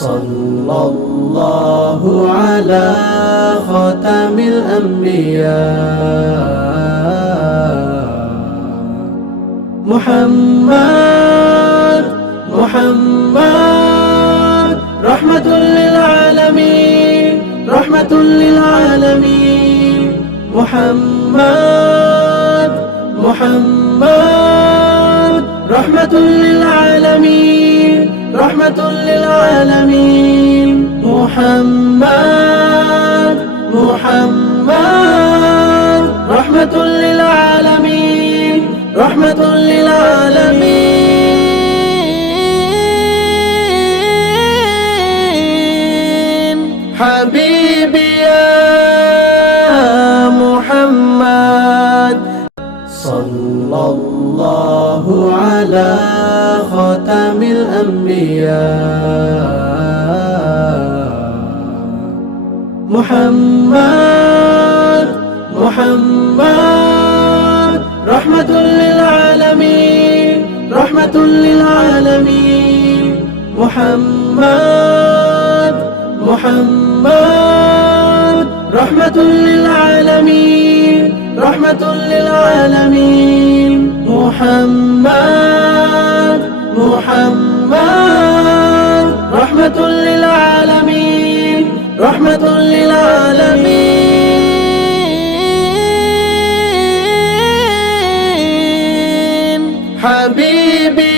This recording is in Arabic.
صلى الله على خاتم الأنبياء. محمد محمد رحمة للعالمين رحمة للعالمين. محمد محمد. رحمة للعالمين رحمة للعالمين. محمد محمد رحمة للعالمين رحمة للعالمين. حبيبي يا صلى الله على خاتم الأنبياء. محمد محمد رحمة للعالمين رحمة للعالمين. محمد محمد رحمة للعالمين. رحمة للعالمين. محمد محمد رحمة للعالمين. رحمة للعالمين. حبيبي.